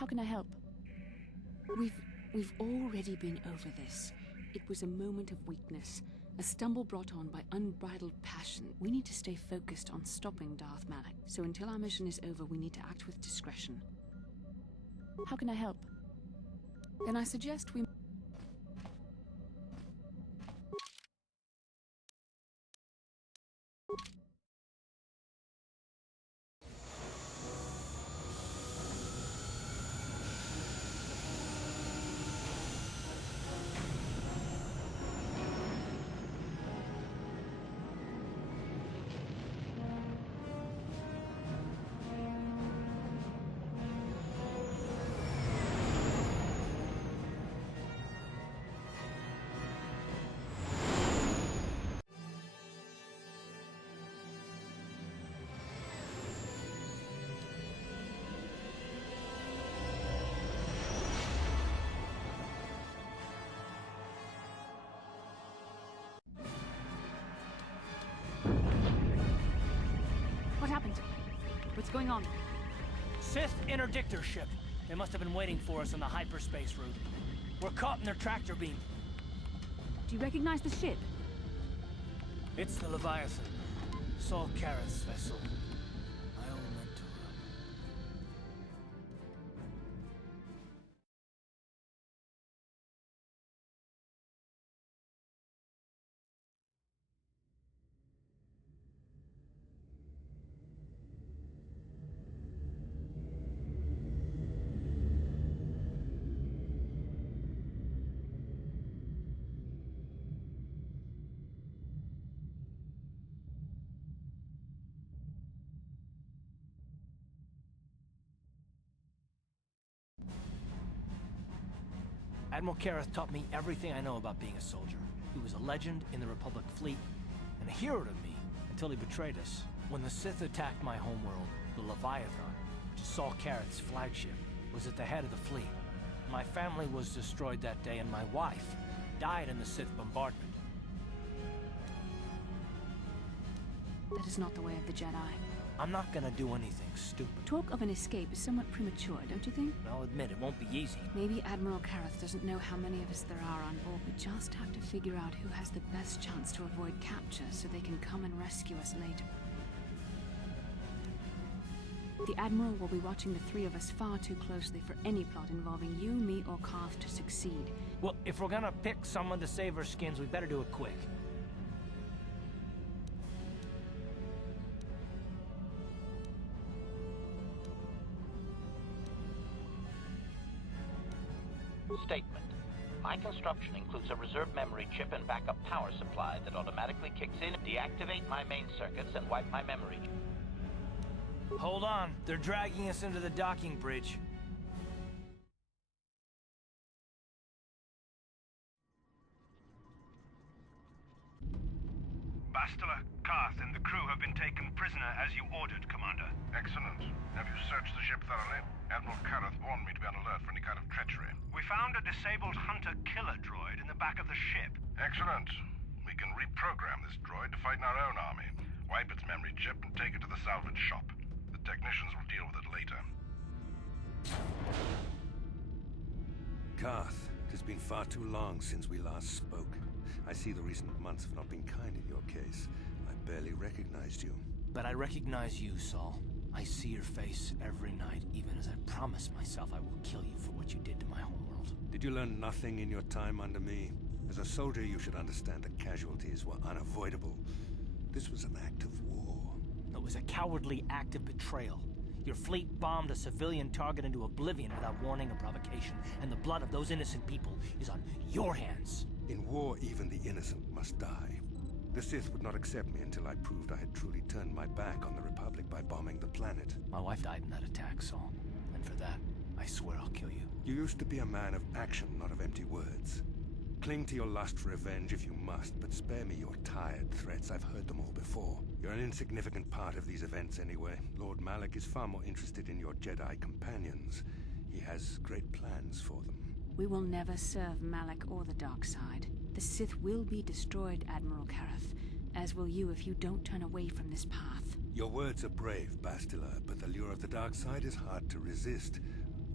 How can I help? We've already been over this. It was a moment of weakness, a stumble brought on by unbridled passion. We need to stay focused on stopping Darth Malak. So until our mission is over, we need to act with discretion. How can I help? Then I suggest we... What happened? What's going on? Sith interdictor ship. They must have been waiting for us on the hyperspace route. We're caught in their tractor beam. Do you recognize the ship? It's the Leviathan. Saul Karath's vessel. My old mentor. Admiral Karath taught me everything I know about being a soldier. He was a legend in the Republic fleet, and a hero to me until he betrayed us. When the Sith attacked my homeworld, the Leviathan, which is Saul Karath's flagship, was at the head of the fleet. My family was destroyed that day, and my wife died in the Sith bombardment. That is not the way of the Jedi. I'm not gonna do anything stupid. Talk of an escape is somewhat premature, don't you think? I'll admit, it won't be easy. Maybe Admiral Karath doesn't know how many of us there are on board. We just have to figure out who has the best chance to avoid capture so they can come and rescue us later. The Admiral will be watching the three of us far too closely for any plot involving you, me, or Carth to succeed. Well, if we're gonna pick someone to save our skins, we better do it quick. Statement. My construction includes a reserve memory chip and backup power supply that automatically kicks in, deactivate my main circuits, and wipe my memory. Hold on, they're dragging us into the docking bridge. Bastila, Carth, and the crew have been taken prisoner as you ordered, Commander. Excellent. Have you searched the ship thoroughly? Admiral Karath warned me to be on alert for any kind of treachery. We found a disabled hunter-killer droid in the back of the ship. Excellent. We can reprogram this droid to fight in our own army, wipe its memory chip, and take it to the salvage shop. The technicians will deal with it later. Carth, it has been far too long since we last spoke. I see the recent months have not been kind in your case. I barely recognized you. But I recognize you, Saul. I see your face every night, even as I promise myself I will kill you for what you did to my homeworld. Did you learn nothing in your time under me? As a soldier, you should understand that casualties were unavoidable. This was an act of war. It was a cowardly act of betrayal. Your fleet bombed a civilian target into oblivion without warning or provocation, and the blood of those innocent people is on your hands. In war, even the innocent must die. The Sith would not accept me until I proved I had truly turned my back on the Republic by bombing the planet. My wife died in that attack, Saul. And for that, I swear I'll kill you. You used to be a man of action, not of empty words. Cling to your lust for revenge if you must, but spare me your tired threats. I've heard them all before. You're an insignificant part of these events anyway. Lord Malak is far more interested in your Jedi companions. He has great plans for them. We will never serve Malak or the dark side. The Sith will be destroyed, Admiral Karath, as will you if you don't turn away from this path. Your words are brave, Bastila, but the lure of the dark side is hard to resist.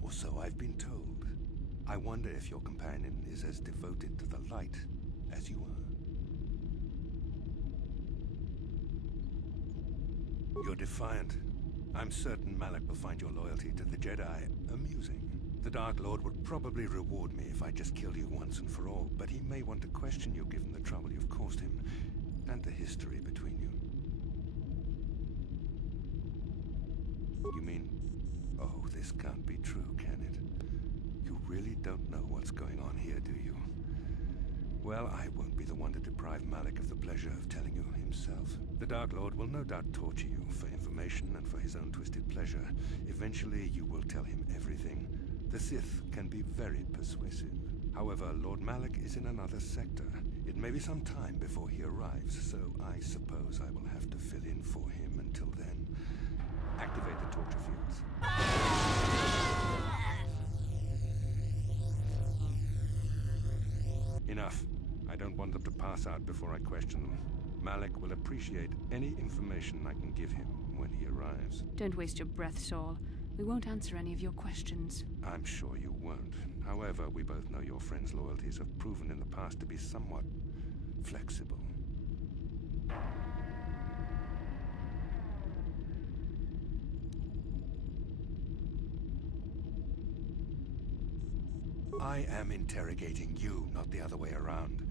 Or so I've been told. I wonder if your companion is as devoted to the light as you are. You're defiant. I'm certain Malak will find your loyalty to the Jedi amusing. The Dark Lord would probably reward me if I just killed you once and for all, but he may want to question you given the trouble you've caused him, and the history between you. You mean... Oh, this can't be true, can it? You really don't know what's going on here, do you? Well, I won't be the one to deprive Malak of the pleasure of telling you himself. The Dark Lord will no doubt torture you for information and for his own twisted pleasure. Eventually, you will tell him everything. The Sith can be very persuasive. However, Lord Malak is in another sector. It may be some time before he arrives, so I suppose I will have to fill in for him until then. Activate the torture fields. Enough. I don't want them to pass out before I question them. Malak will appreciate any information I can give him when he arrives. Don't waste your breath, Saul. We won't answer any of your questions. I'm sure you won't. However, we both know your friend's loyalties have proven in the past to be somewhat flexible. I am interrogating you, not the other way around.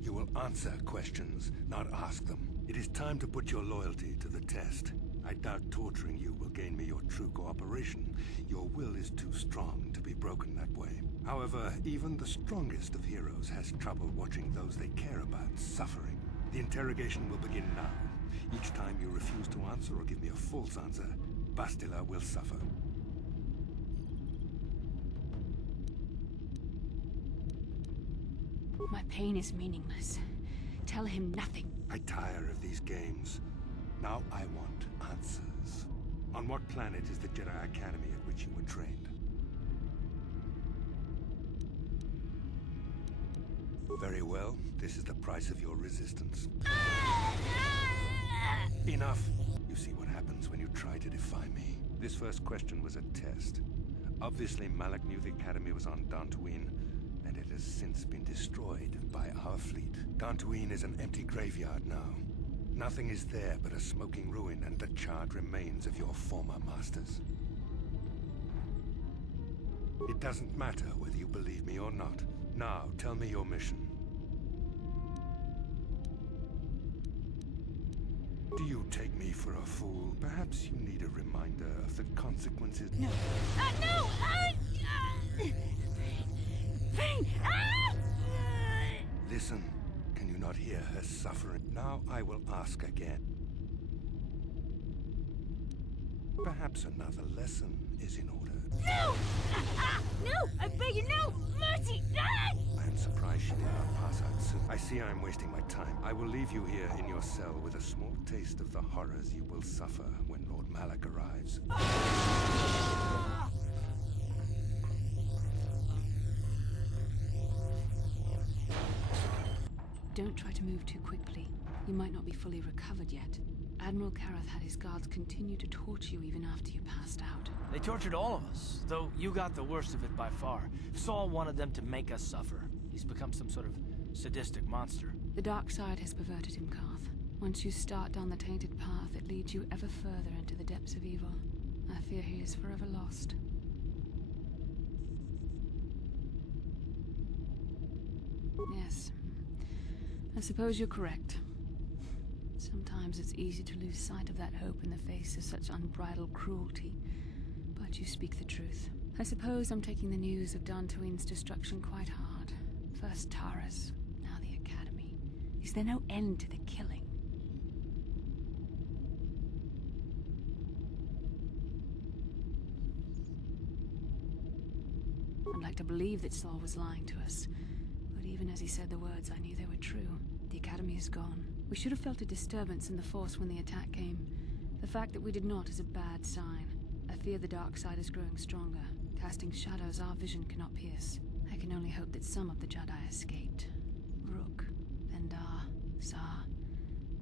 You will answer questions, not ask them. It is time to put your loyalty to the test. I doubt torturing you will gain me your true cooperation. Your will is too strong to be broken that way. However, even the strongest of heroes has trouble watching those they care about suffering. The interrogation will begin now. Each time you refuse to answer or give me a false answer, Bastila will suffer. My pain is meaningless. Tell him nothing. I tire of these games. Now I want answers. On what planet is the Jedi Academy at which you were trained? Very well. This is the price of your resistance. Enough! You see what happens when you try to defy me. This first question was a test. Obviously, Malak knew the Academy was on Dantooine, and it has since been destroyed by our fleet. Dantooine is an empty graveyard now. Nothing is there but a smoking ruin and the charred remains of your former masters. It doesn't matter whether you believe me or not. Now, tell me your mission. Do you take me for a fool? Perhaps you need a reminder of the consequences. No. No! Pain! Listen, can you not hear her suffering? Now I will ask again. Perhaps another lesson is in order. No! No! I beg you, no! Mercy! I am surprised she did not pass out soon. I see I am wasting my time. I will leave you here in your cell with a small taste of the horrors you will suffer when Lord Malak arrives. Don't try to move too quickly. You might not be fully recovered yet. Admiral Karath had his guards continue to torture you even after you passed out. They tortured all of us, though you got the worst of it by far. Saul wanted them to make us suffer. He's become some sort of sadistic monster. The dark side has perverted him, Karth. Once you start down the tainted path, it leads you ever further into the depths of evil. I fear he is forever lost. Yes. I suppose you're correct. Sometimes it's easy to lose sight of that hope in the face of such unbridled cruelty. But you speak the truth. I suppose I'm taking the news of Dantooine's destruction quite hard. First Taras, now the Academy. Is there no end to the killing? I'd like to believe that Saul was lying to us. But even as he said the words, I knew they were true. The Academy is gone. We should have felt a disturbance in the Force when the attack came. The fact that we did not is a bad sign. I fear the dark side is growing stronger, casting shadows our vision cannot pierce. I can only hope that some of the Jedi escaped. Rook, Vendar, Zar.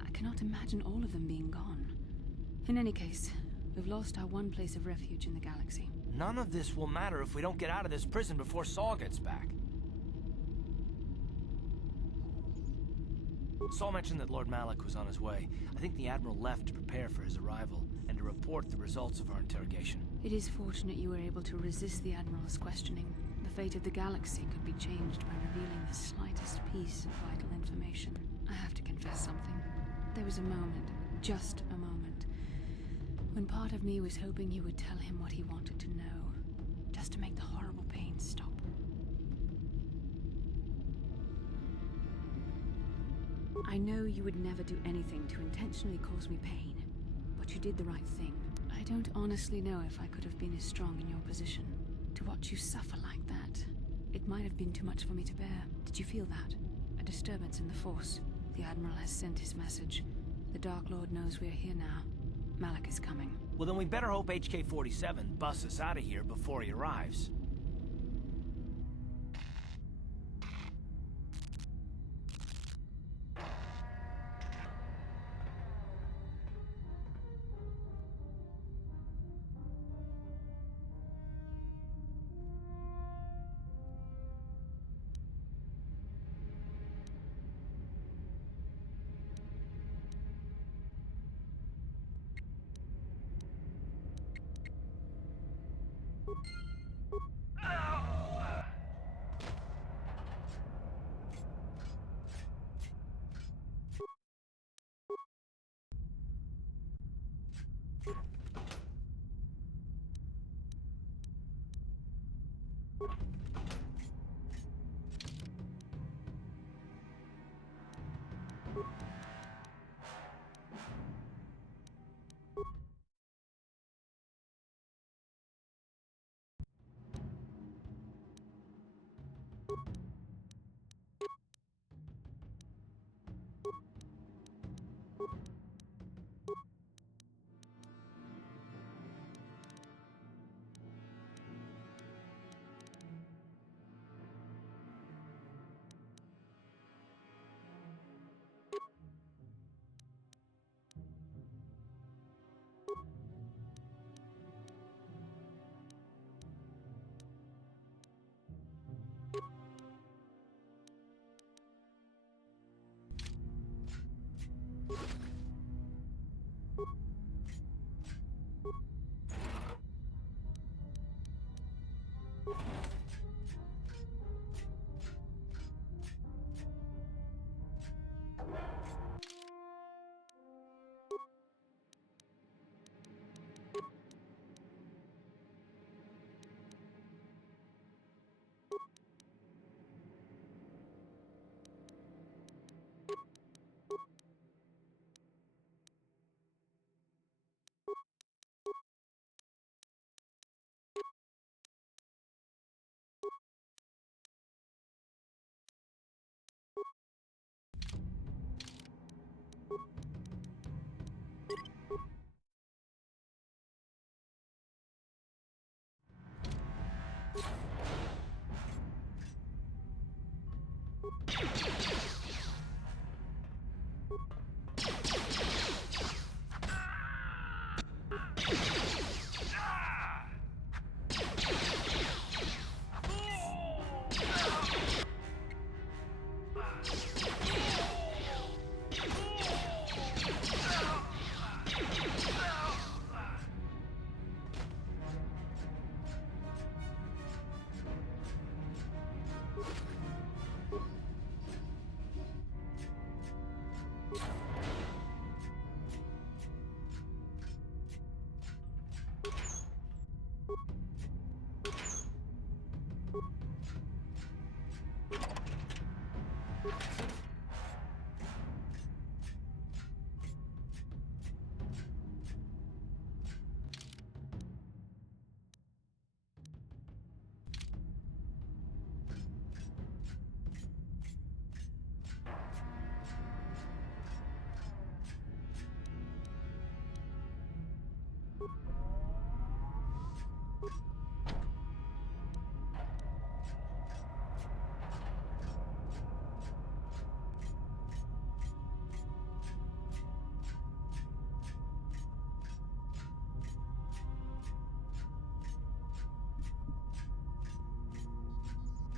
I cannot imagine all of them being gone. In any case, we've lost our one place of refuge in the galaxy. None of this will matter if we don't get out of this prison before Saul gets back. Saul mentioned that Lord Malik was on his way. I think the Admiral left to prepare for his arrival and to report the results of our interrogation. It is fortunate you were able to resist the Admiral's questioning. The fate of the galaxy could be changed by revealing the slightest piece of vital information. I have to confess something. There was a moment, just a moment, when part of me was hoping you would tell him what he wanted to know, just to make the horrible pain stop. I know you would never do anything to intentionally cause me pain, but you did the right thing. I don't honestly know if I could have been as strong in your position. To watch you suffer like that, it might have been too much for me to bear. Did you feel that? A disturbance in the Force. The Admiral has sent his message. The Dark Lord knows we're here now. Malik is coming. Well, then we better hope HK-47 busts us out of here before he arrives.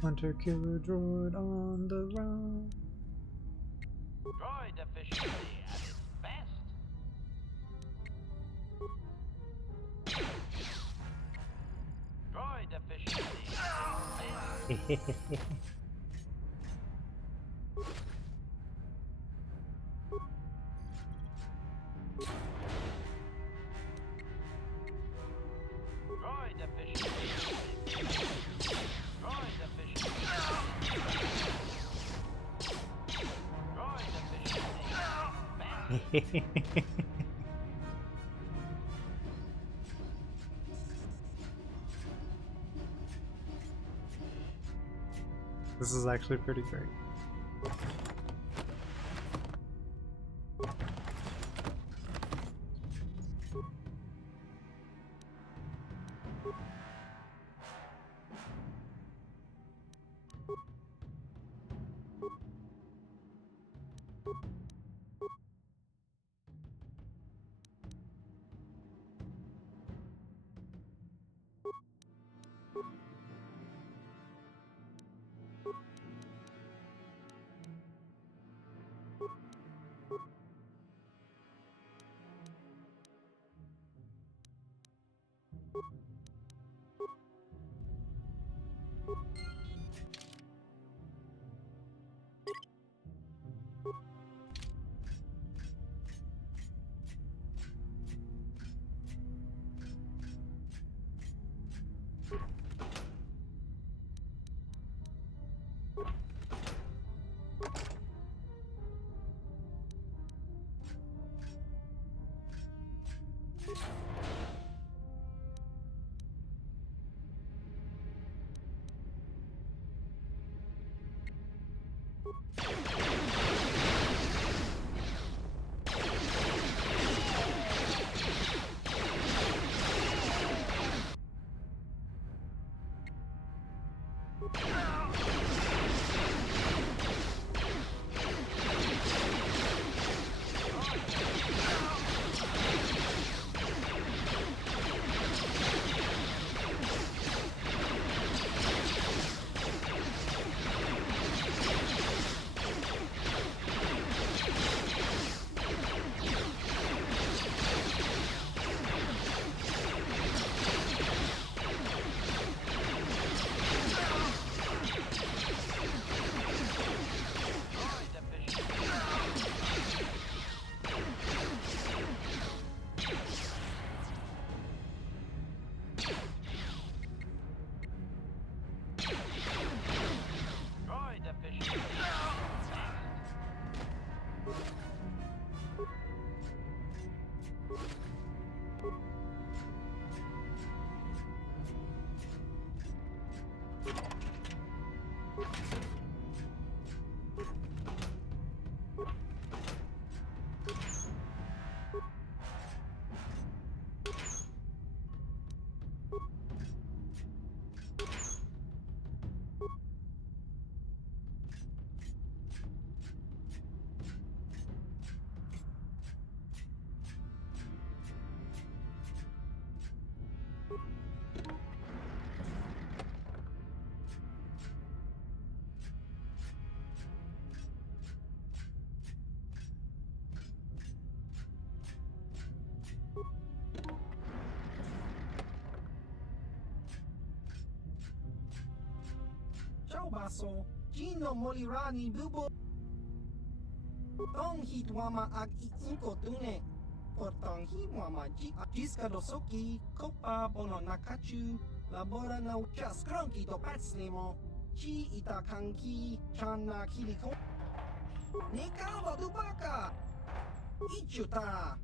Hunter killer droid on the run. Droid efficiency at its best. Droid efficiency at its best. Droid efficiency. Droid efficiency. Droid efficiency. This is actually pretty great. Ciao baso, Gino Molirani Bubo. Tong hitwama ag iinko tune. Portang hiwama jiska dosoki, kopa bono nakachu, labora na uchas kronki do patslimo. Chi itakanki, chana kiliko. Nekawa dubaka! Ichuta!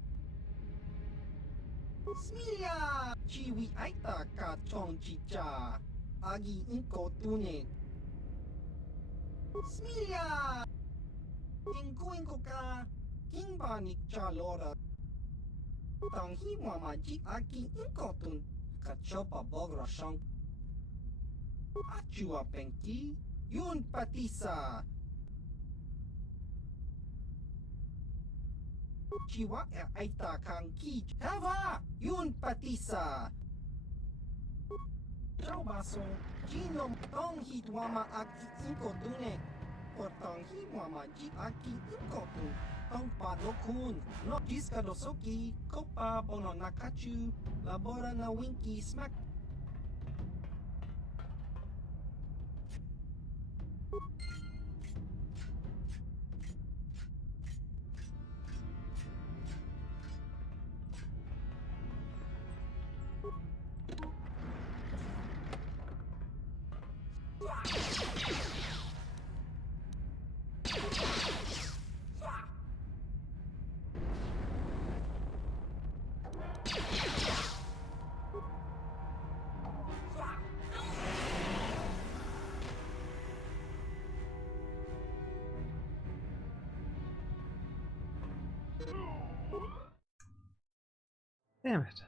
Smilia! Chiwi aita ka chong chicha. Agi inko tune. Smilia! Inko ka. Kimba ni chalora. Tanghi mamaji aki inko tun. Kachopa bogra shang. Achua penki. Yun patisa. Chiwa aita kanki. Hava! Yun patisa. Ciao baso, Gino tong hitwama aki inko dune. Portong hitwama ji aki inko tu. Tong padokun, no kiska dosoki, kopa bono nakachu, labora na winky smack. Damn it.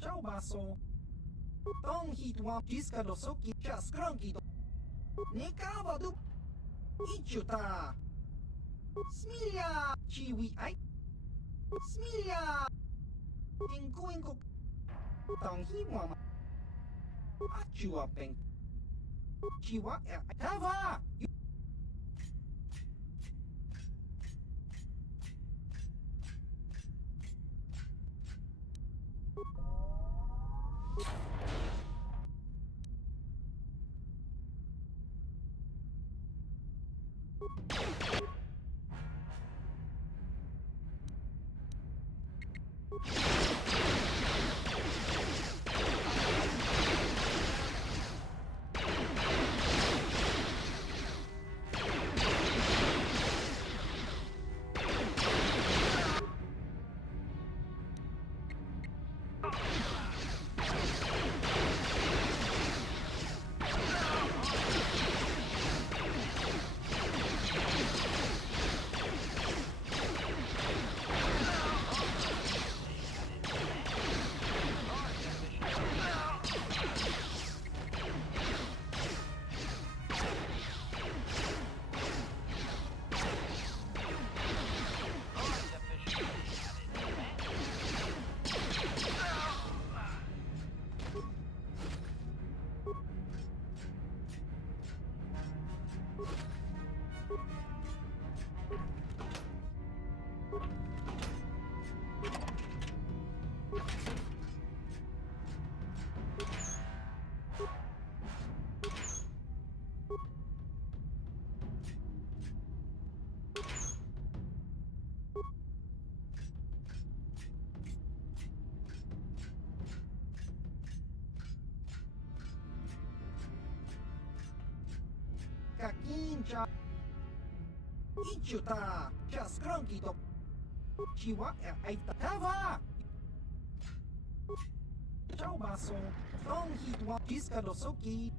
Ciao basso. Tong hitwa jiska dosoki jas kronki do. Nekawa du. Ichuta. Smilia. Chiwi ai. Smilia. Inku inku. Tong hitwa ma. Achua peng. Chiwa tava. Kakincha. Ichuta. Jas kronki do. Chiwa ai tava. Ciao basso. Tong hitwa jiska dosoki.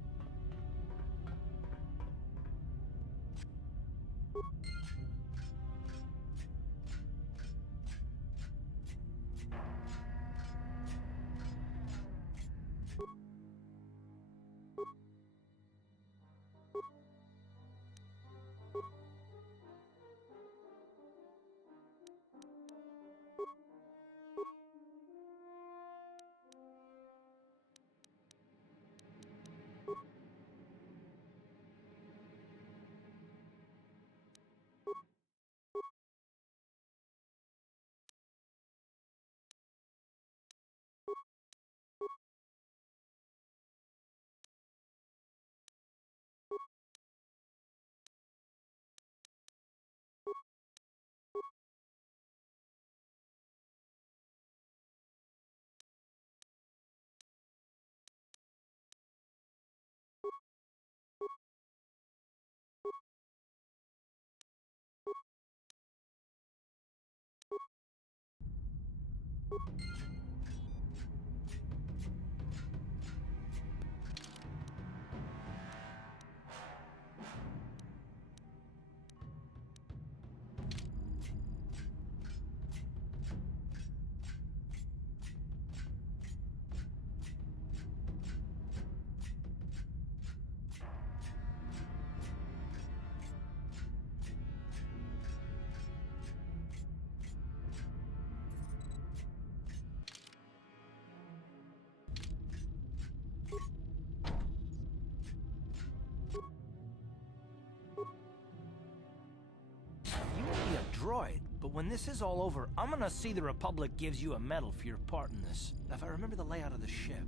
Droid, but when this is all over, I'm gonna see the Republic gives you a medal for your part in this. If I remember the layout of the ship,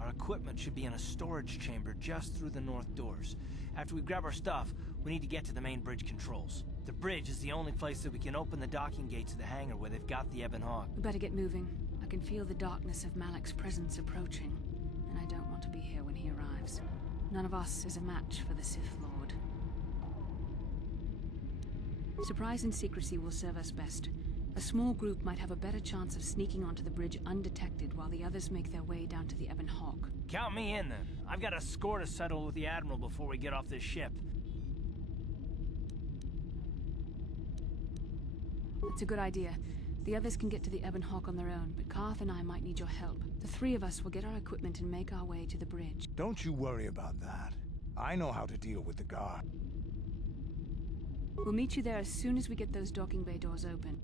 our equipment should be in a storage chamber just through the north doors. After we grab our stuff, we need to get to the main bridge controls. The bridge is the only place that we can open the docking gates of the hangar where they've got the Ebon Hawk. We better get moving. I can feel the darkness of Malak's presence approaching, and I don't want to be here when he arrives. None of us is a match for the Sith Lord. Surprise and secrecy will serve us best. A small group might have a better chance of sneaking onto the bridge undetected while the others make their way down to the Ebon Hawk. Count me in, then. I've got a score to settle with the Admiral before we get off this ship. That's a good idea. The others can get to the Ebon Hawk on their own, but Karth and I might need your help. The three of us will get our equipment and make our way to the bridge. Don't you worry about that. I know how to deal with the guard. We'll meet you there as soon as we get those docking bay doors open.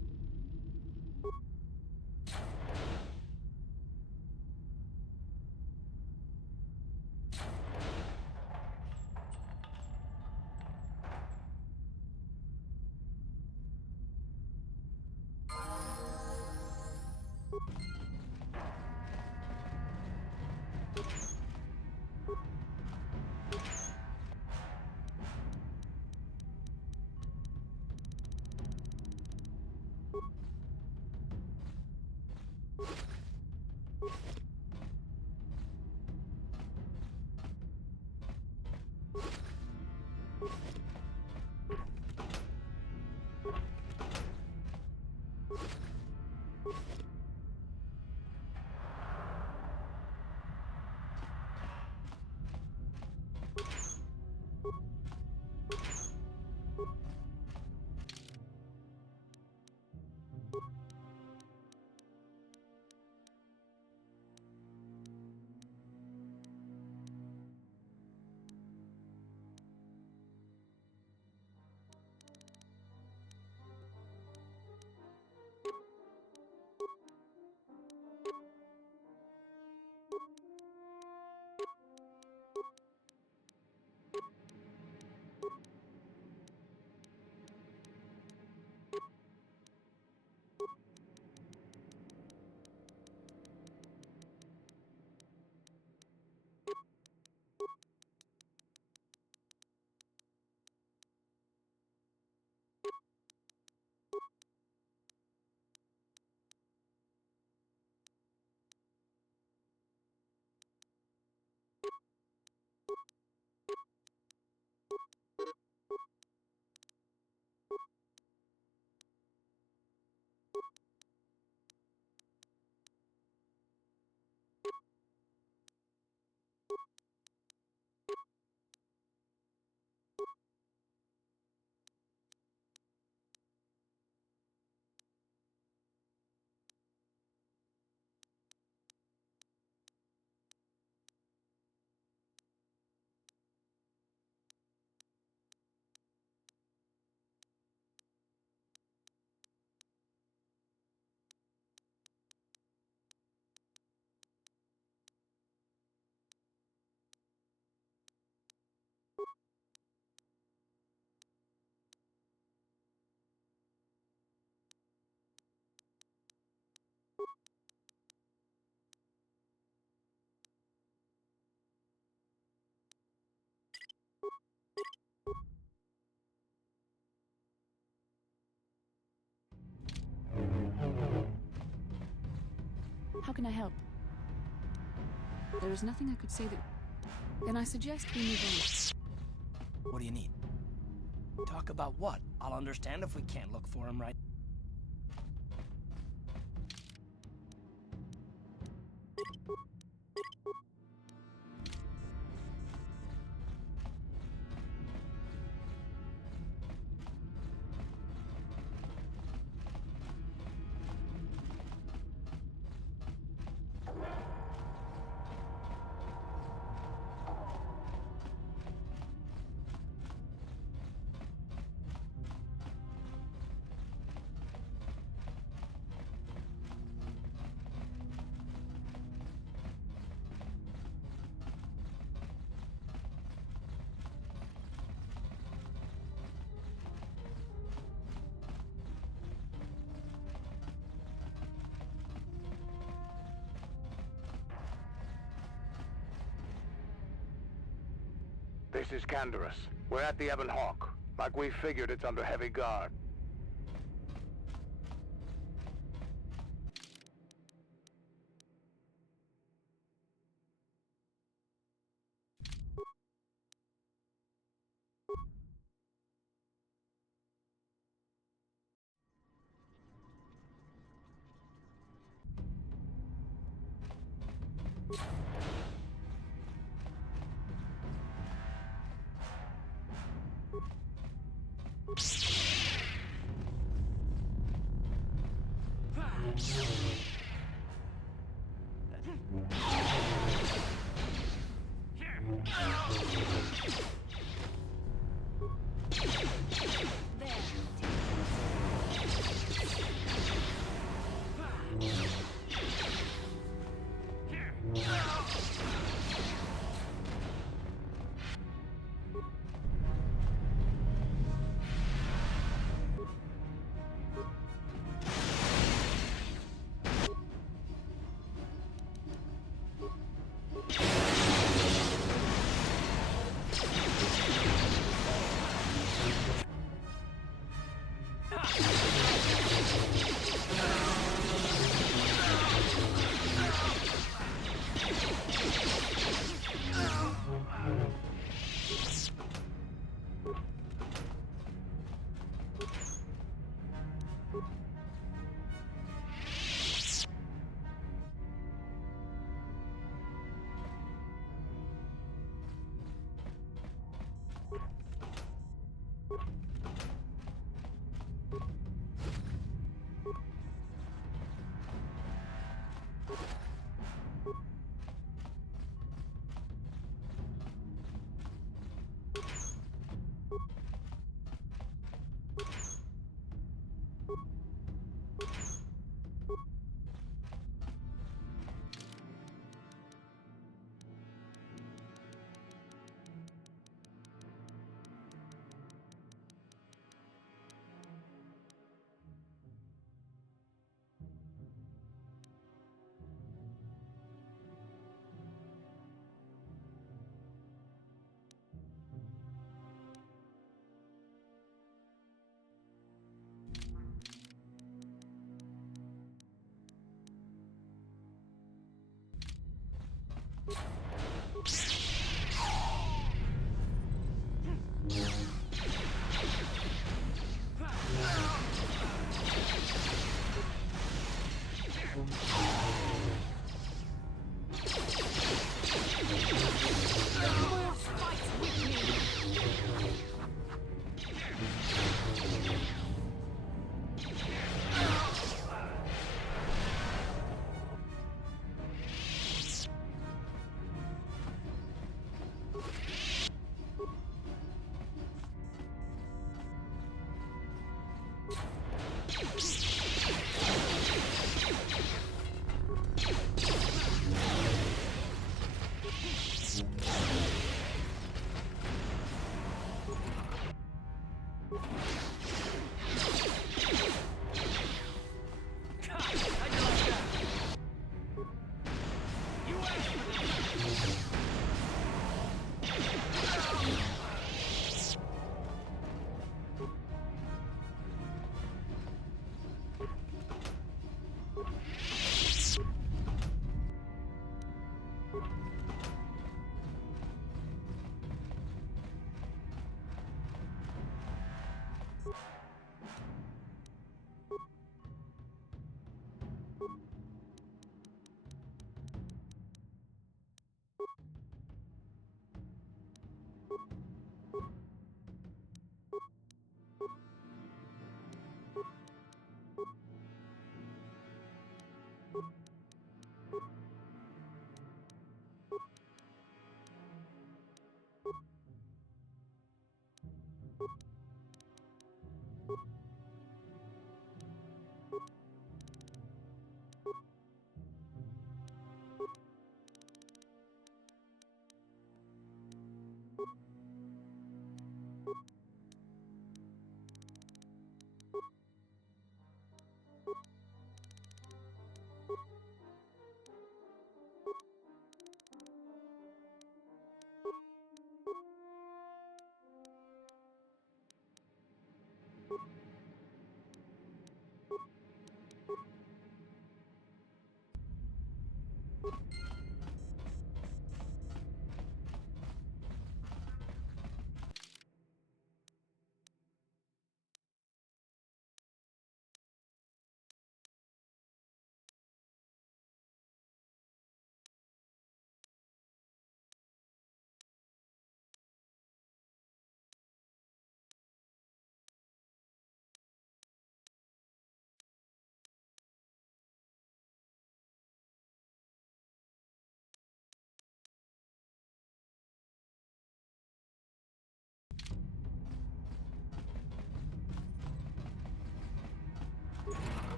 How can I help? There is nothing I could say that... Then I suggest we move on. What do you need? Talk about what? I'll understand if we can't look for him right. This is Canderous. We're at the Ebon Hawk. Like we figured, it's under heavy guard.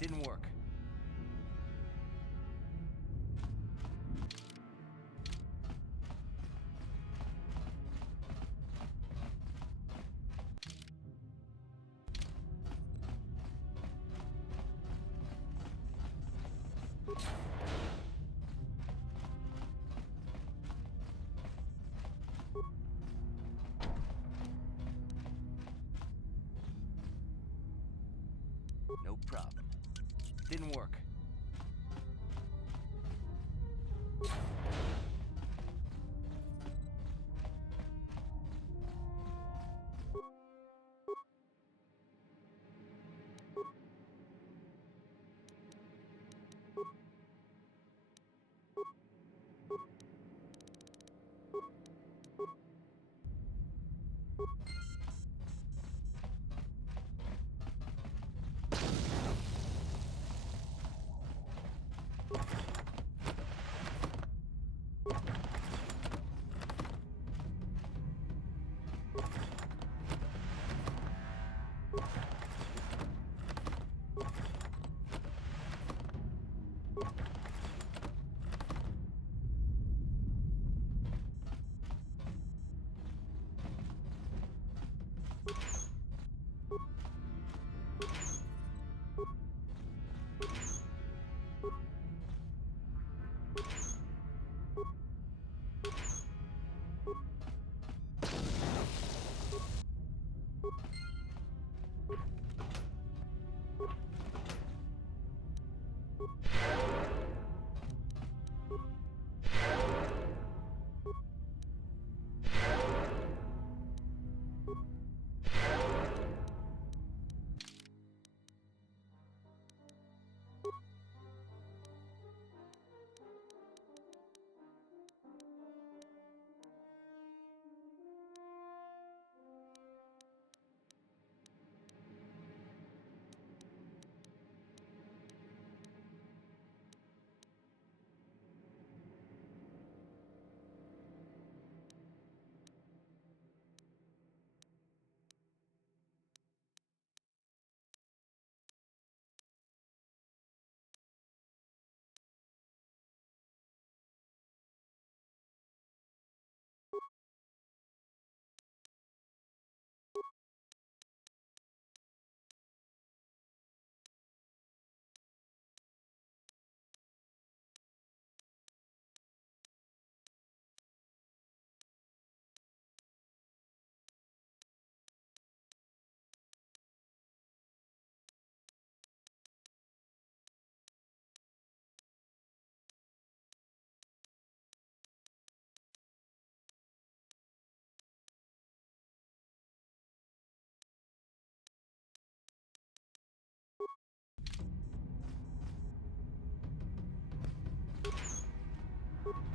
Didn't work. No problem. Didn't work.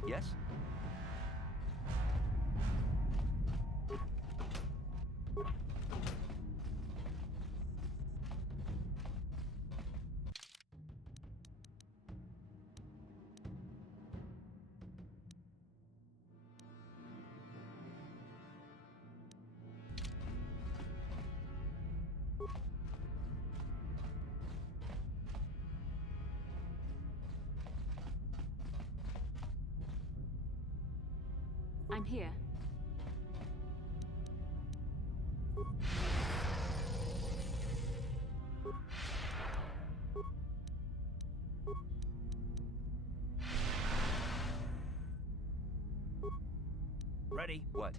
Yes? I'm here. Ready? What?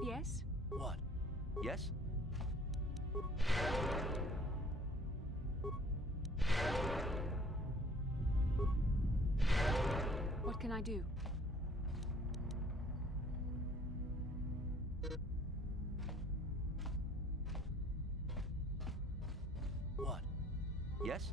Yes? What? Yes? What can I do? What? Yes?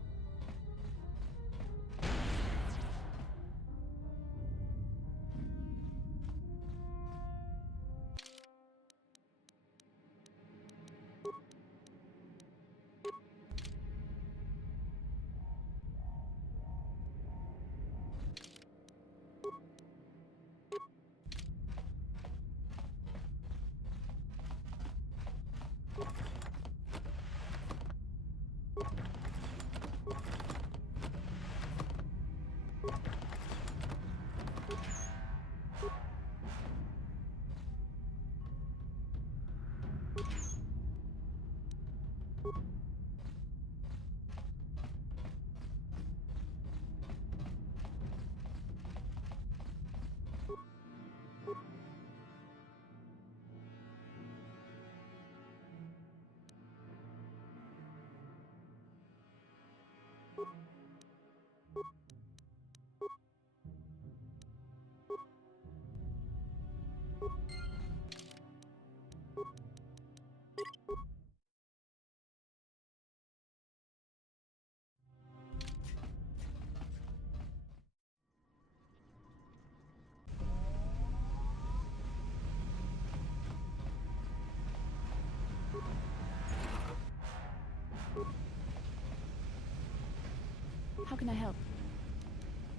How can I help?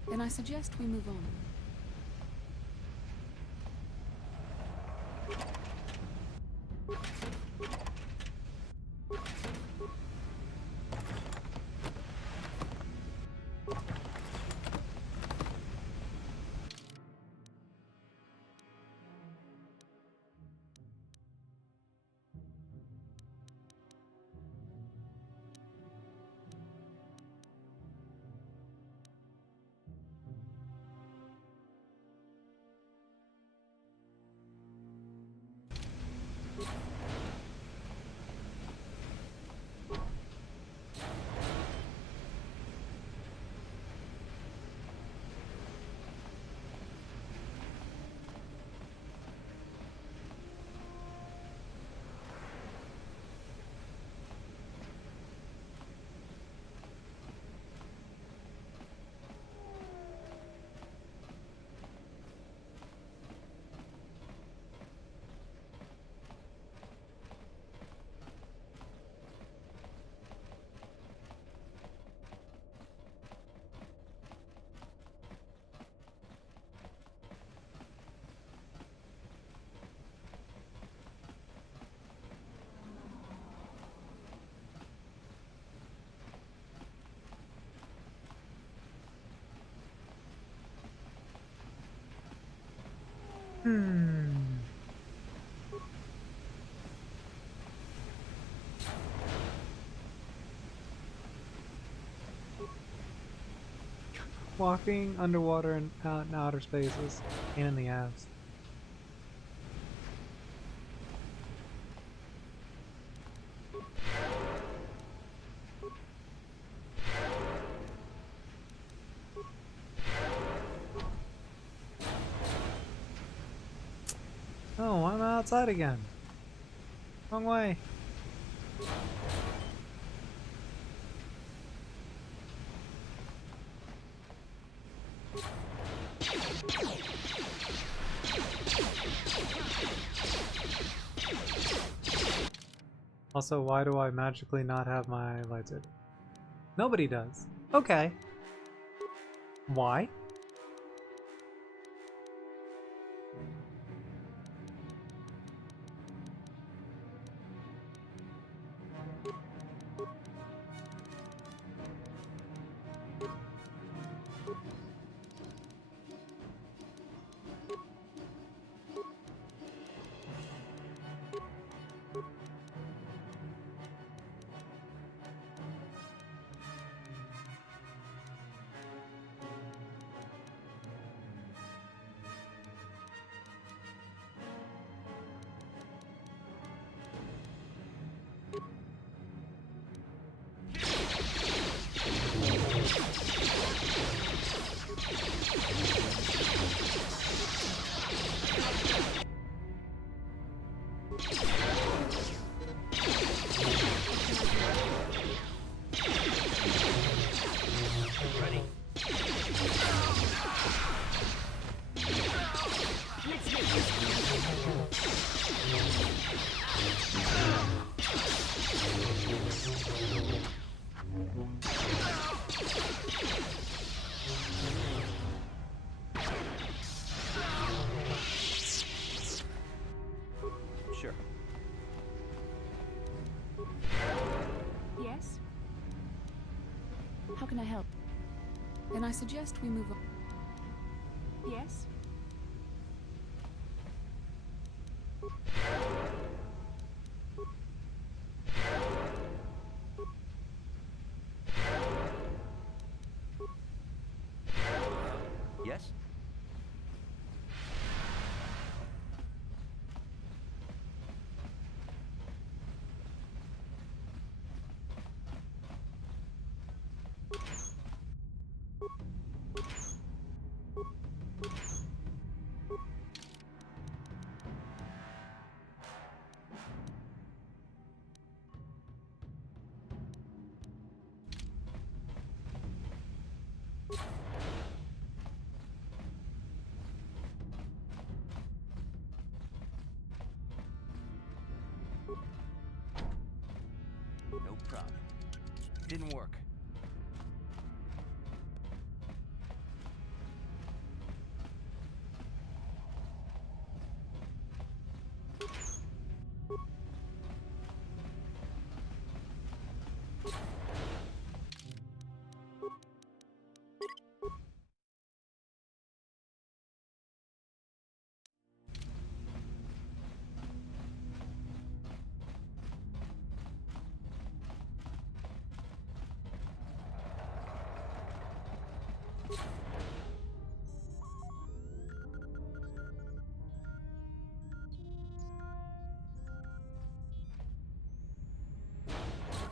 Then I suggest we move on. Walking underwater and out in outer spaces, pain in the ass. Oh, I'm outside again. Wrong way. Also, why do I magically not have my lightsaber? Nobody does. Okay. Why? I suggest we move on. Yes? Yes? No problem. Didn't work.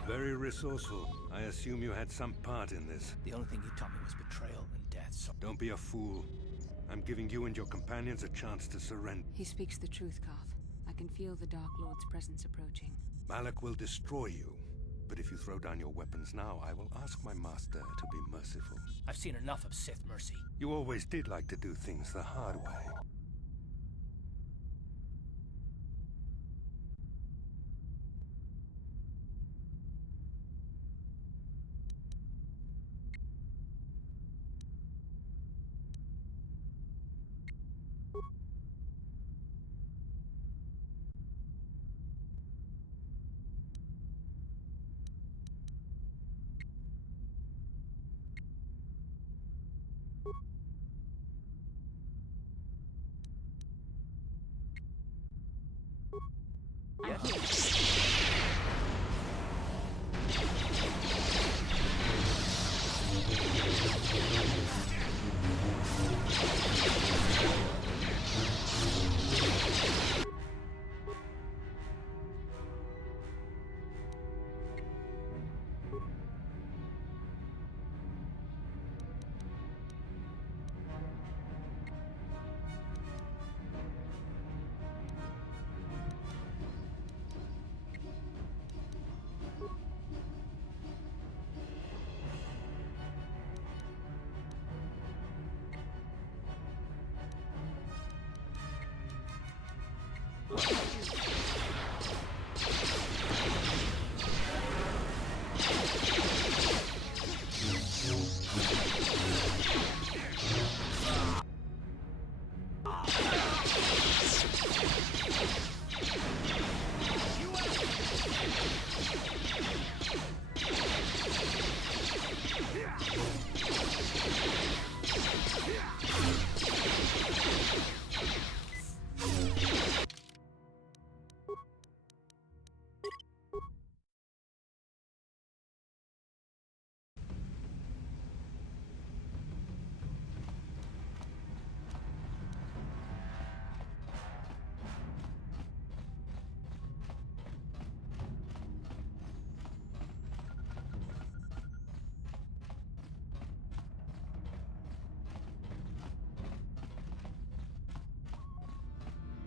Very resourceful. I assume you had some part in this. The only thing he taught me was betrayal and death, so... Don't be a fool. I'm giving you and your companions a chance to surrender. He speaks the truth, Karth. I can feel the Dark Lord's presence approaching. Malak will destroy you. But if you throw down your weapons now, I will ask my master to be merciful. I've seen enough of Sith mercy. You always did like to do things the hard way.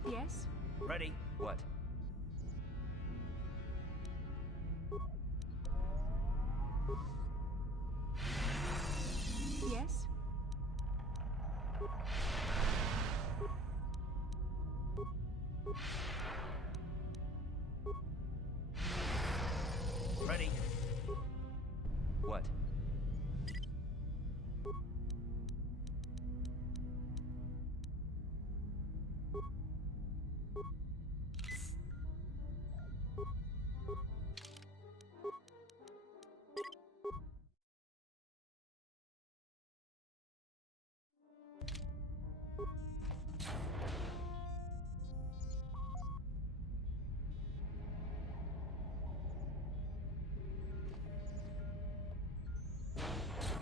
Yes? Ready? What? Yes? Ready? What?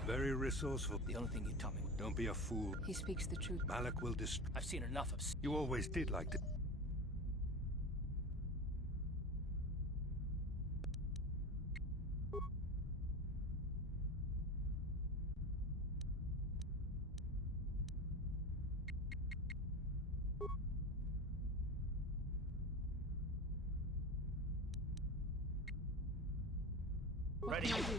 Very resourceful. The only thing you taught me. Don't be a fool. He speaks the truth. Malak will destroy. I've seen enough of. You always did like to. What Ready. can I do?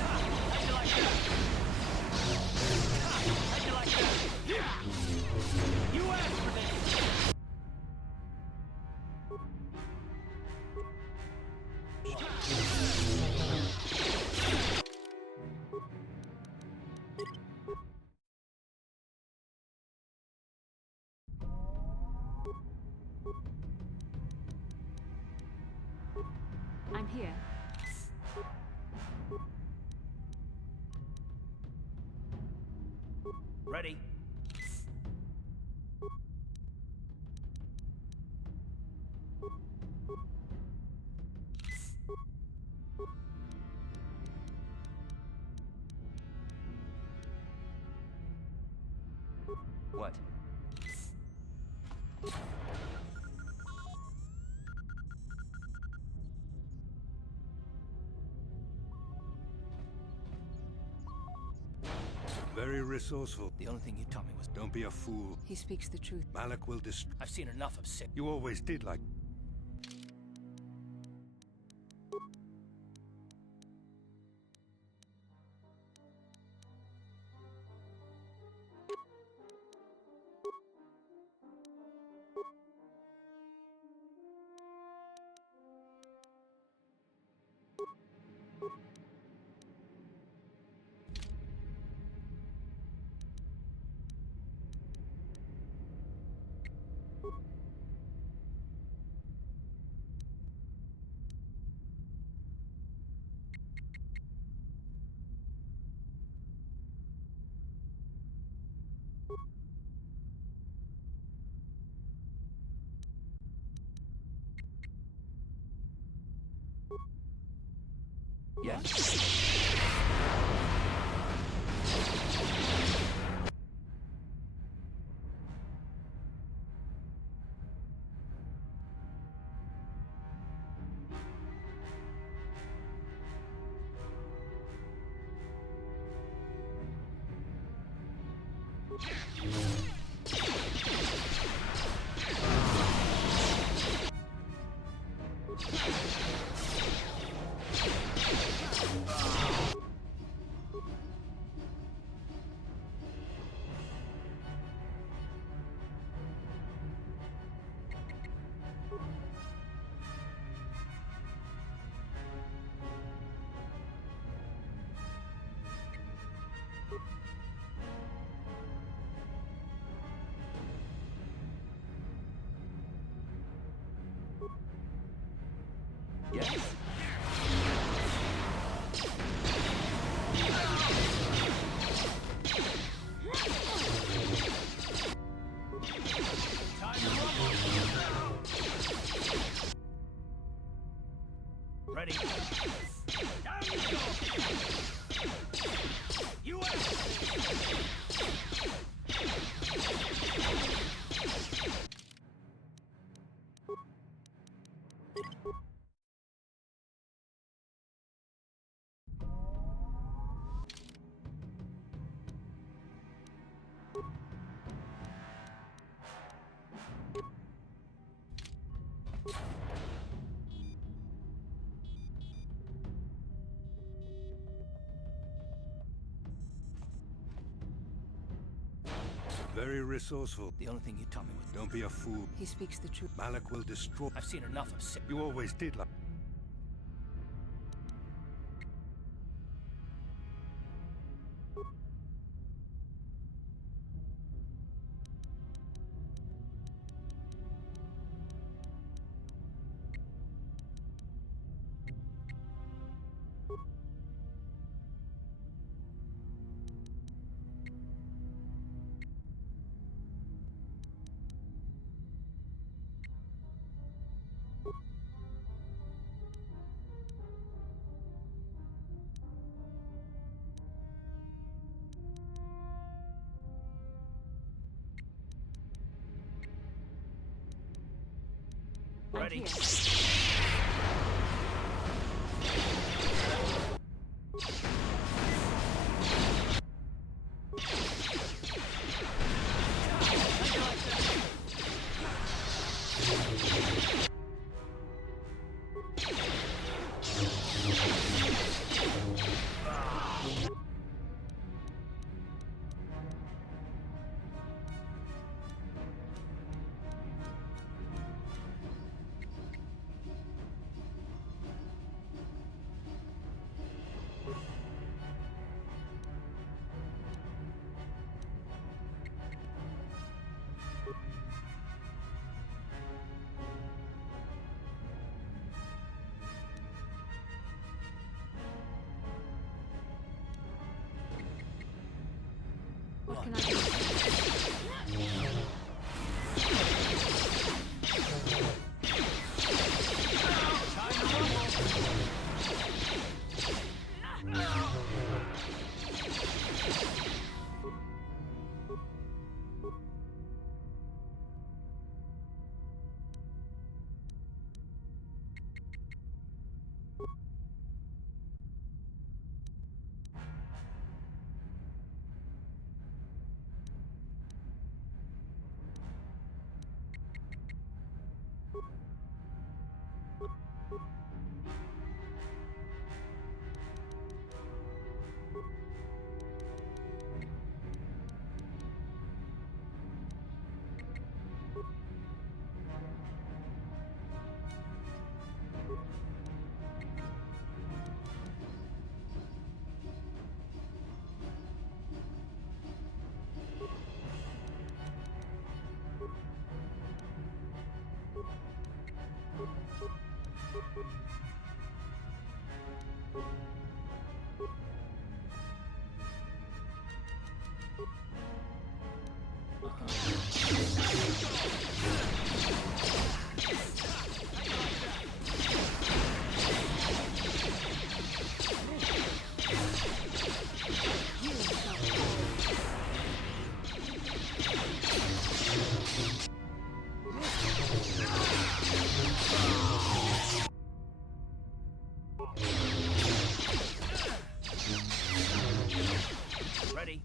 How'd you like that? How'd you like that? You asked for this. I'm here. Ready. What? Very resourceful. The only thing you taught me was. Don't be a fool. He speaks the truth. Malak will destroy. I've seen enough of sick. You always did like. Yes. Yes. Time to rumble. Ready. Down you go. You asked for Very resourceful. The only thing you taught me was. Don't be a fool. He speaks the truth. Malak will destroy. I've seen enough of sick. You always did like. Ready. What can I do? Ready.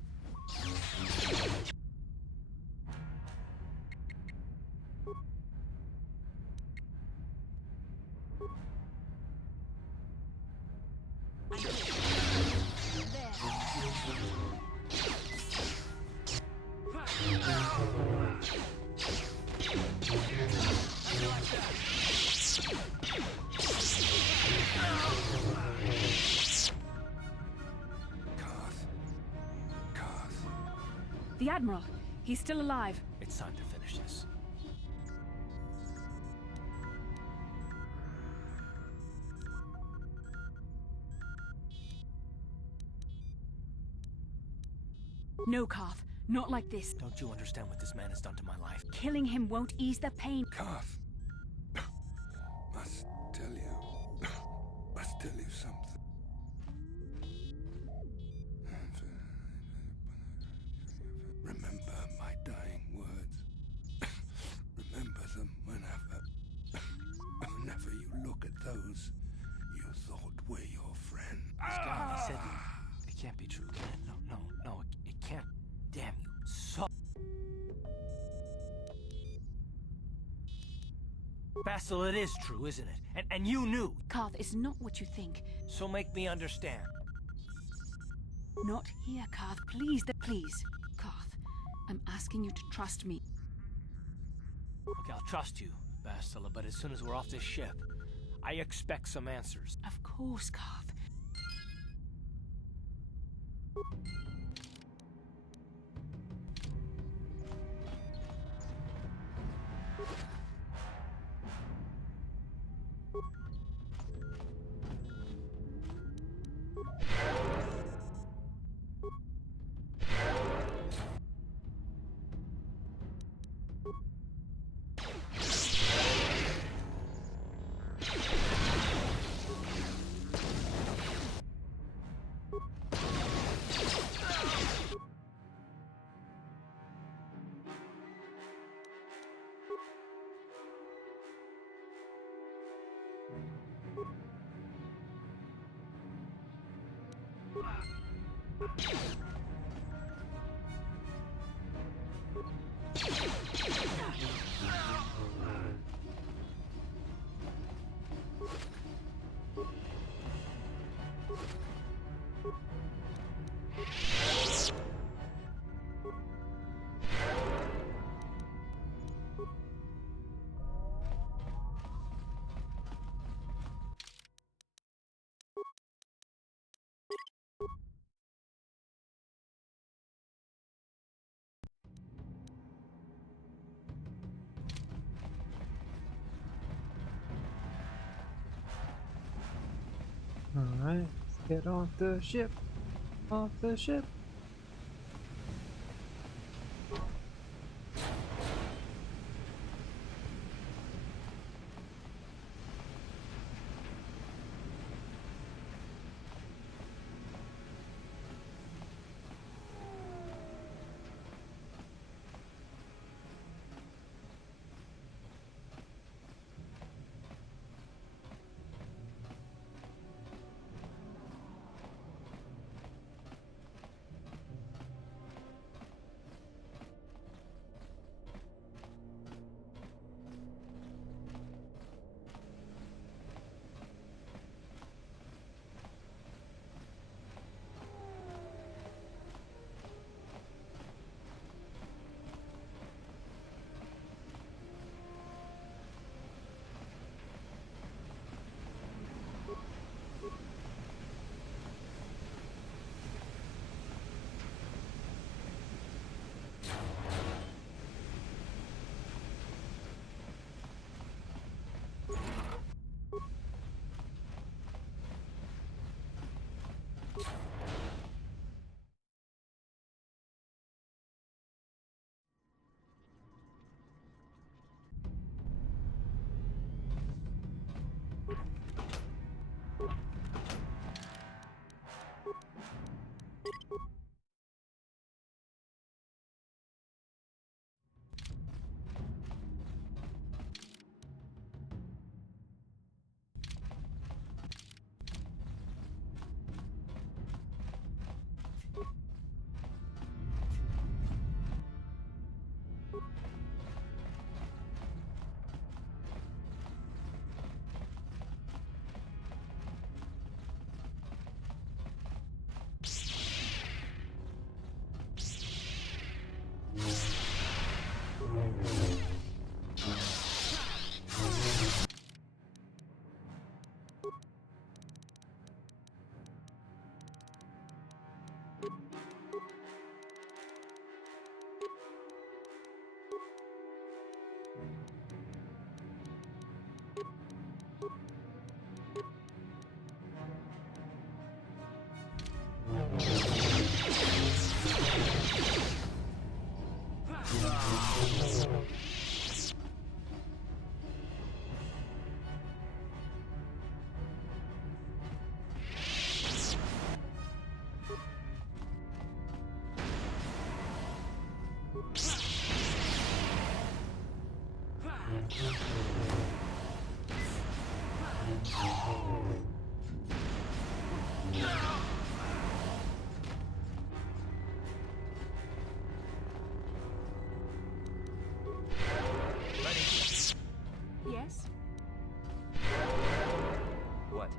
The Admiral. He's still alive. It's time to finish this. No, Karth. Not like this. Don't you understand what this man has done to my life? Killing him won't ease the pain. Karth. Must tell you something. Remember my dying words. Remember them whenever you look at those you thought were your friend. This guy, he said it can't be true, can it? No, it can't. Damn you. So Basil, it is true, isn't it? And you knew. Karth, it's not what you think. So make me understand. Not here, Karth. Please, please. Karth, I'm asking you to trust me. Okay, I'll trust you, Bastila, but as soon as we're off this ship, I expect some answers. Of course, Karth. Alright, let's get off the ship. Off the ship. Yes? What?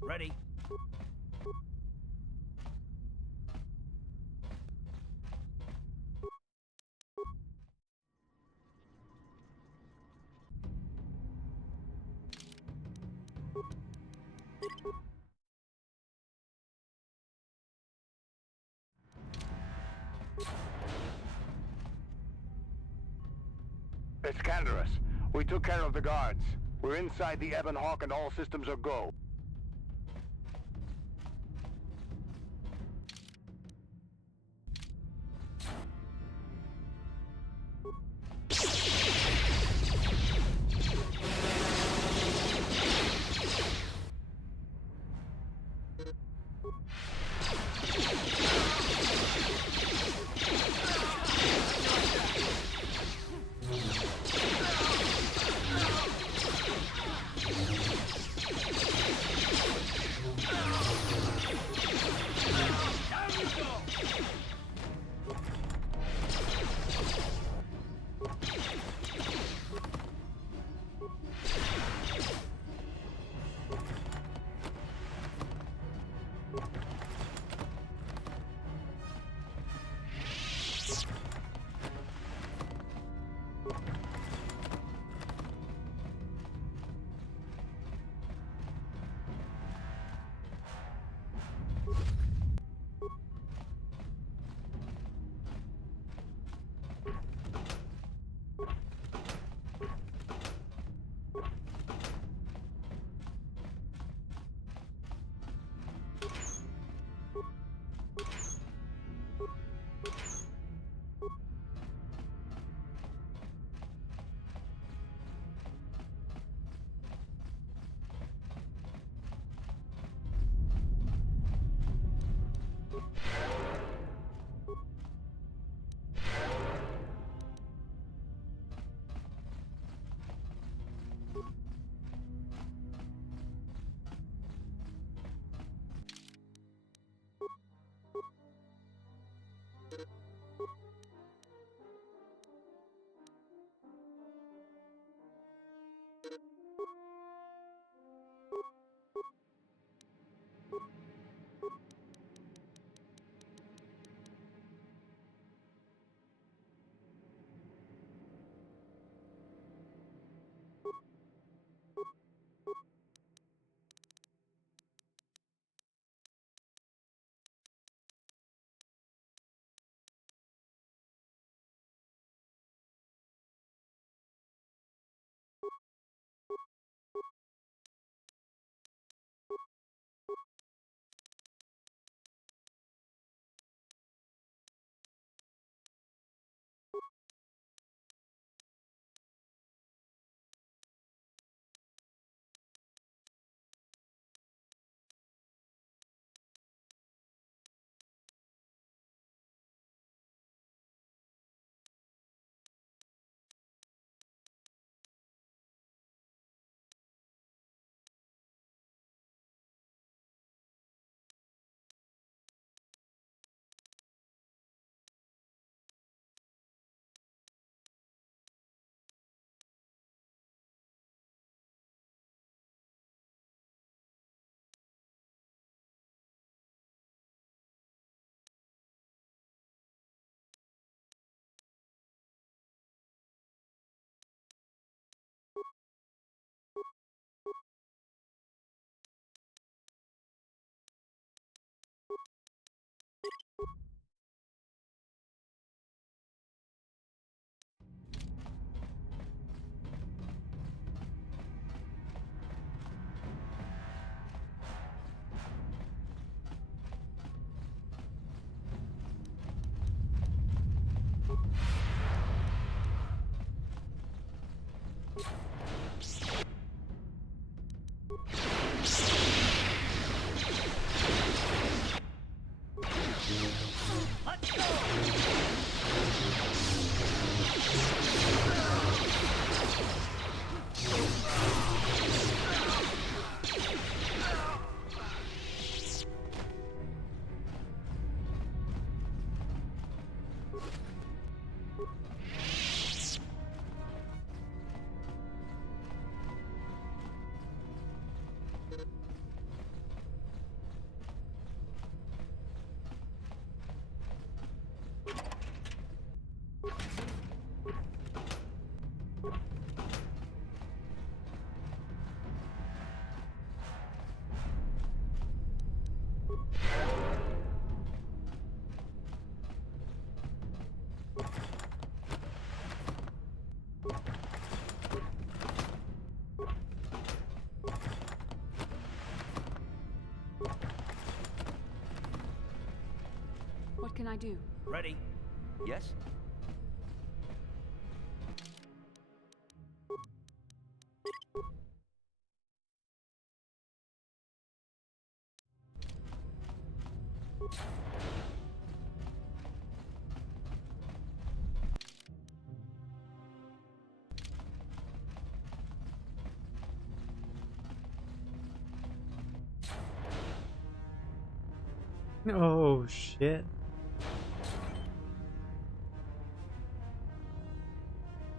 Ready? It's Canderous. We took care of the guards. We're inside the Ebon Hawk and all systems are go. can I do? Ready? Yes? Oh shit.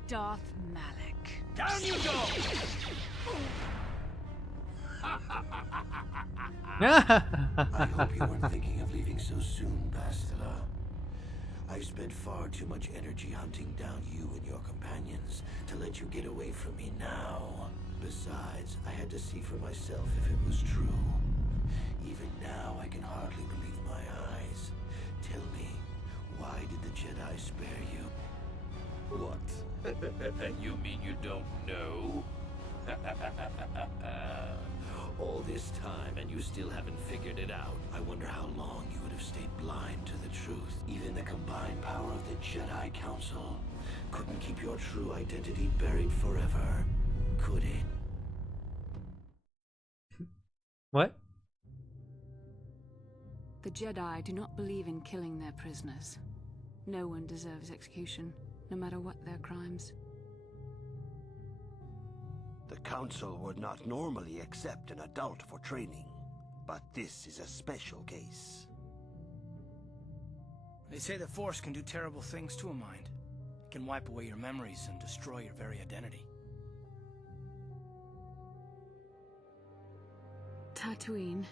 Darth Malak. Down you go! I hope you weren't thinking of leaving so soon, Bastila. I've spent far too much energy hunting down you and your companions to let you get away from me now. Besides, I had to see for myself if it was true. Even now, I can hardly believe my eyes. Tell me, why did the Jedi spare you? What? You mean you don't know? All this time and you still haven't figured it out. I wonder how long you would have stayed blind to the truth. Even the combined power of the Jedi Council couldn't keep your true identity buried forever, could it? What? The Jedi do not believe in killing their prisoners. No one deserves execution, no matter what their crimes. The Council would not normally accept an adult for training, but this is a special case. They say the Force can do terrible things to a mind. It can wipe away your memories and destroy your very identity. Tatooine.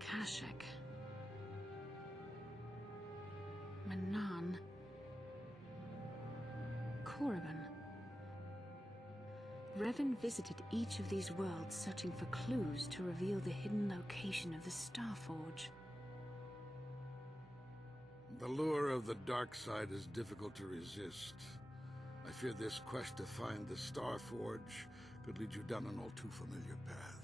Kashyyyk. Manan. Korriban. Revan visited each of these worlds searching for clues to reveal the hidden location of the Starforge. The lure of the dark side is difficult to resist. I fear this quest to find the Starforge could lead you down an all too familiar path.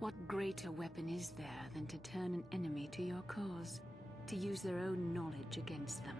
What greater weapon is there than to turn an enemy to your cause, to use their own knowledge against them?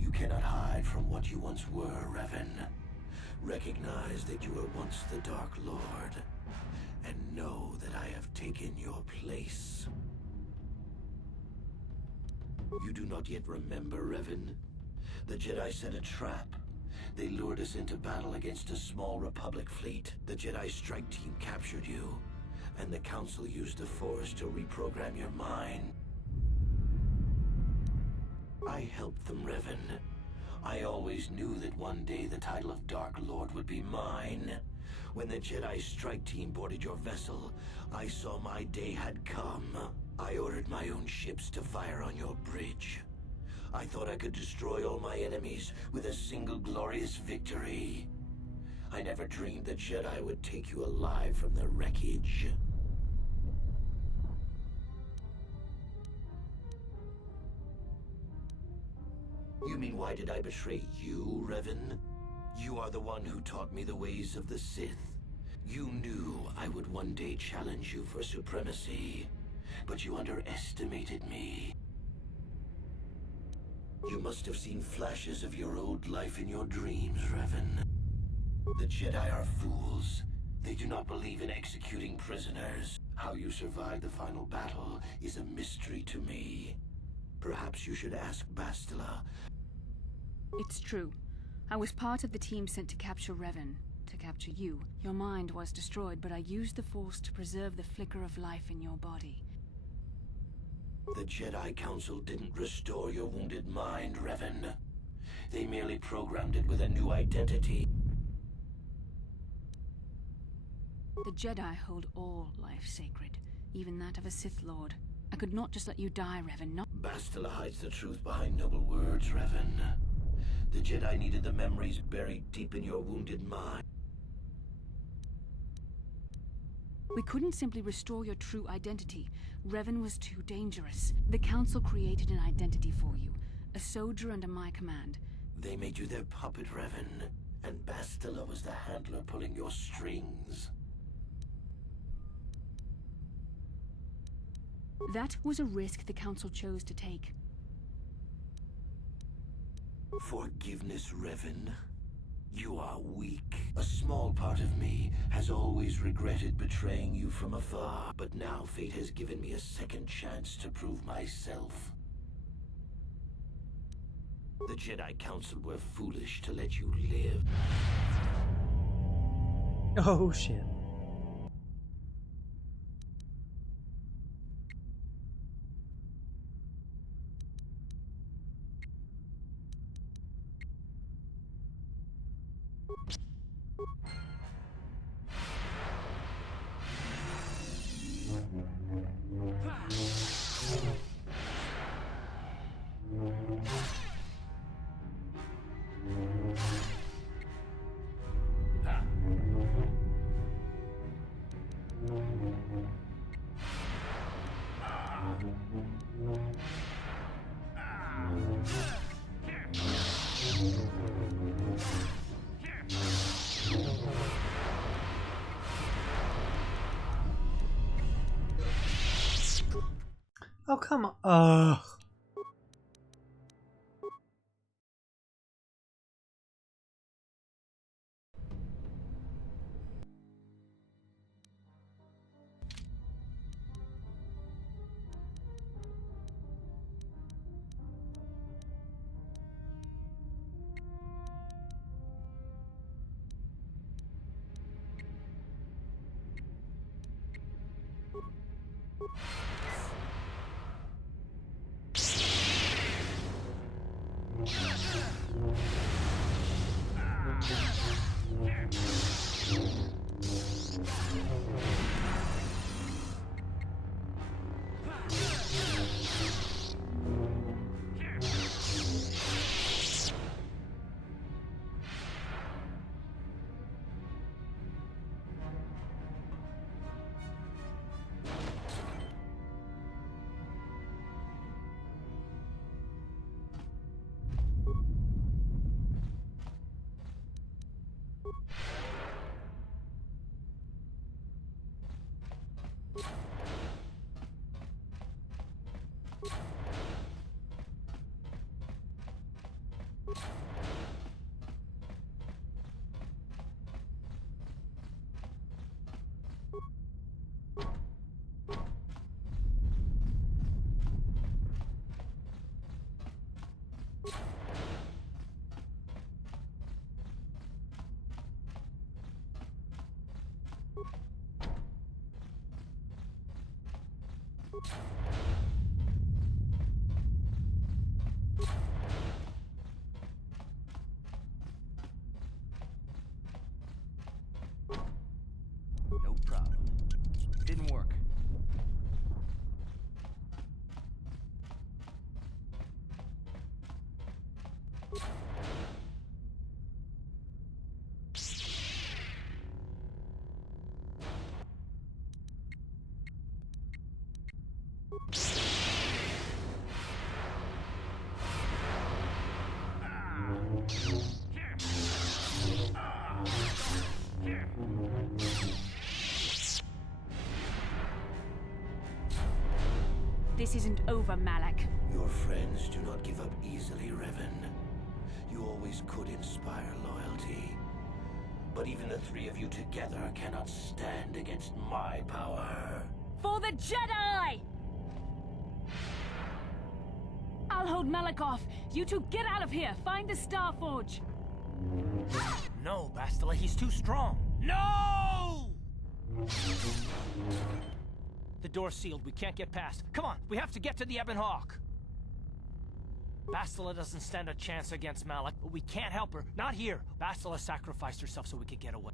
You cannot hide from what you once were, Revan. Recognize that you were once the Dark Lord, and know that I have taken your place. You do not yet remember, Revan? The Jedi set a trap. They lured us into battle against a small Republic fleet. The Jedi strike team captured you, and the Council used the Force to reprogram your mind. I helped them, Revan. I always knew that one day the title of Dark Lord would be mine. When the Jedi strike team boarded your vessel, I saw my day had come. I ordered my own ships to fire on your bridge. I thought I could destroy all my enemies with a single glorious victory. I never dreamed the Jedi would take you alive from the wreckage. You mean why did I betray you, Revan? You are the one who taught me the ways of the Sith. You knew I would one day challenge you for supremacy. but you underestimated me. You must have seen flashes of your old life in your dreams, Revan. The Jedi are fools. They do not believe in executing prisoners. How you survived the final battle is a mystery to me. Perhaps you should ask Bastila. It's true. I was part of the team sent to capture Revan, to capture you. Your mind was destroyed, but I used the Force to preserve the flicker of life in your body. The Jedi Council didn't restore your wounded mind, Revan. They merely programmed it with a new identity. The Jedi hold all life sacred, even that of a Sith Lord. I could not just let you die, Revan, not— Bastila hides the truth behind noble words, Revan. The Jedi needed the memories buried deep in your wounded mind. We couldn't simply restore your true identity. Revan was too dangerous. The Council created an identity for you, a soldier under my command. They made you their puppet, Revan, and Bastila was the handler pulling your strings. That was a risk the Council chose to take. Forgiveness, Revan. You are weak. A small part of me has always regretted betraying you from afar, but now fate has given me a second chance to prove myself. The Jedi Council were foolish to let you live. Oh shit. Oh, come on. Ugh. No problem. Didn't work. This isn't over, Malak. Your friends do not give up easily, Revan. You always could inspire loyalty. But even the three of you together cannot stand against my power. For the Jedi! I'll hold Malak off. You two get out of here. Find the Star Forge. No, Bastila, he's too strong. No! The door's sealed. We can't get past. Come on, we have to get to the Ebon Hawk. Bastila doesn't stand a chance against Malak, but we can't help her. Not here. Bastila sacrificed herself so we could get away.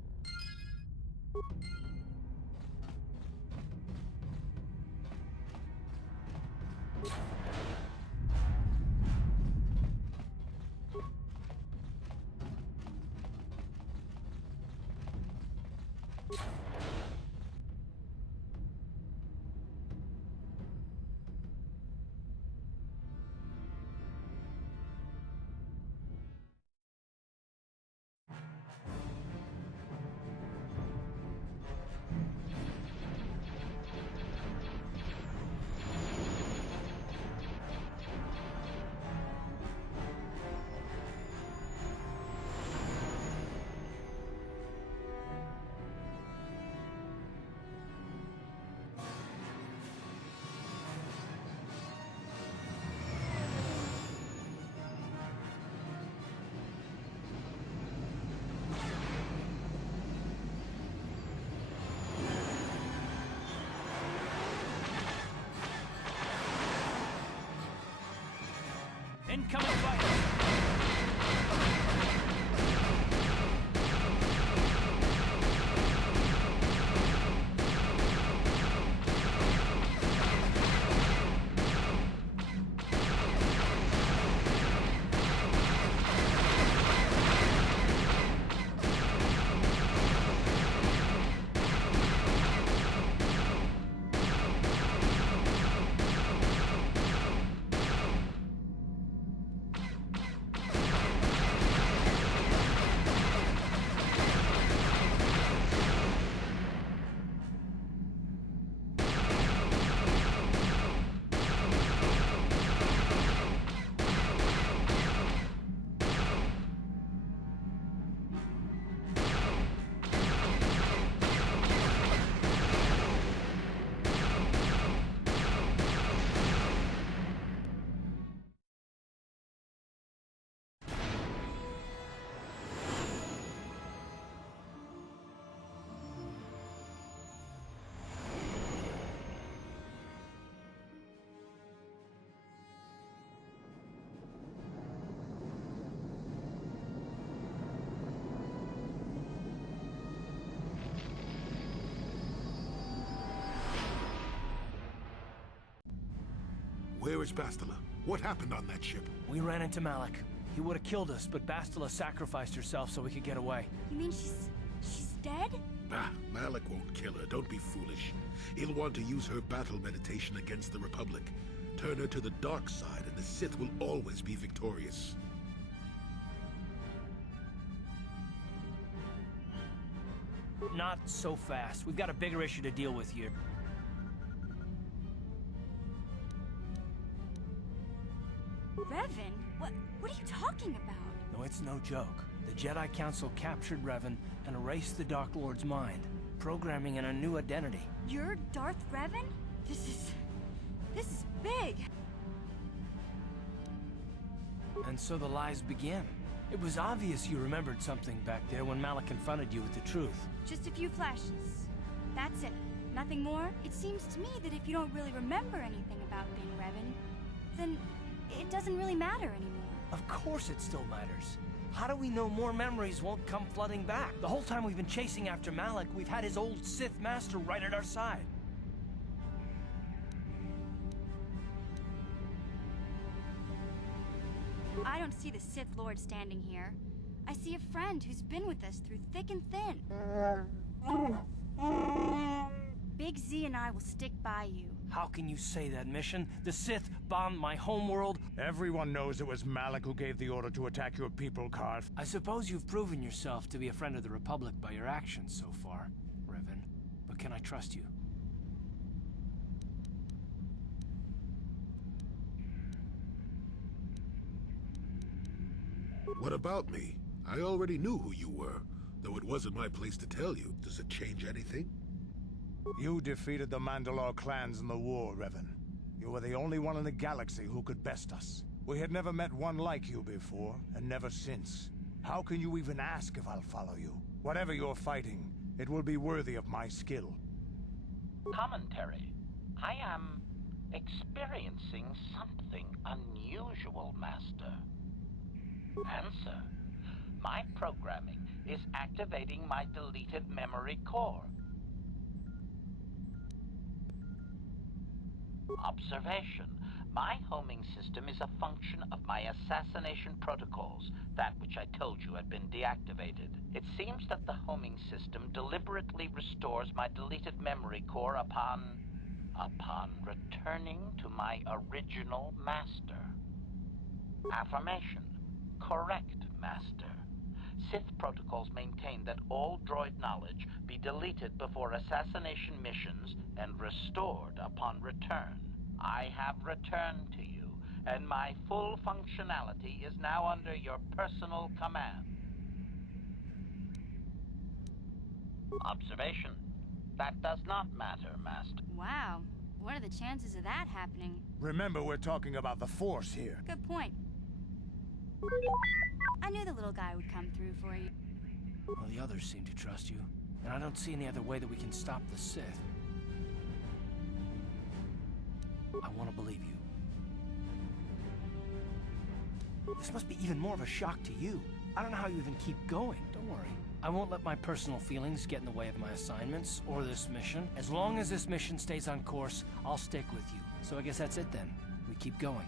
Incoming fire! Where is Bastila? What happened on that ship? We ran into Malak. He would have killed us, but Bastila sacrificed herself so we could get away. You mean she's dead? Ah, Malak won't kill her. Don't be foolish. He'll want to use her battle meditation against the Republic. Turn her to the dark side, and the Sith will always be victorious. Not so fast. We've got a bigger issue to deal with here. Revan? What are you talking about? No, it's no joke. The Jedi Council captured Revan and erased the Dark Lord's mind, programming in a new identity. You're Darth Revan? This is big. And so the lies begin. It was obvious you remembered something back there when Malak confronted you with the truth. Just a few flashes. That's it. Nothing more? It seems to me that if you don't really remember anything about being Revan, then it doesn't really matter anymore. Of course it still matters. How do we know more memories won't come flooding back? The whole time we've been chasing after Malak, we've had his old Sith master right at our side. I don't see the Sith Lord standing here. I see a friend who's been with us through thick and thin. Big Z and I will stick by you. How can you say that, Mission? The Sith bombed my homeworld. Everyone knows it was Malak who gave the order to attack your people, Karth. I suppose you've proven yourself to be a friend of the Republic by your actions so far, Revan. But can I trust you? What about me? I already knew who you were, though it wasn't my place to tell you. Does it change anything? You defeated the Mandalore clans in the war, Revan. You were the only one in the galaxy who could best us. We had never met one like you before, and never since. How can you even ask if I'll follow you? Whatever you're fighting, it will be worthy of my skill. Commentary. I am experiencing something unusual, Master. Answer. My programming is activating my deleted memory core. Observation. My homing system is a function of my assassination protocols, that which I told you had been deactivated. It seems that the homing system deliberately restores my deleted memory core upon returning to my original master. Affirmation. Correct, Master. Sith protocols maintain that all droid knowledge be deleted before assassination missions and restored upon return. I have returned to you, and my full functionality is now under your personal command. Observation. That does not matter, Master. Wow. What are the chances of that happening? Remember, we're talking about the Force here. Good point. I knew the little guy would come through for you. Well, the others seem to trust you, and I don't see any other way that we can stop the Sith. I want to believe you. This must be even more of a shock to you. I don't know how you even keep going. Don't worry. I won't let my personal feelings get in the way of my assignments or this mission. As long as this mission stays on course, I'll stick with you. So I guess that's it then. We keep going.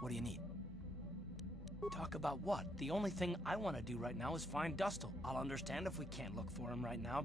What do you need? Talk about what? The only thing I want to do right now is find Dustle. I'll understand if we can't look for him right now,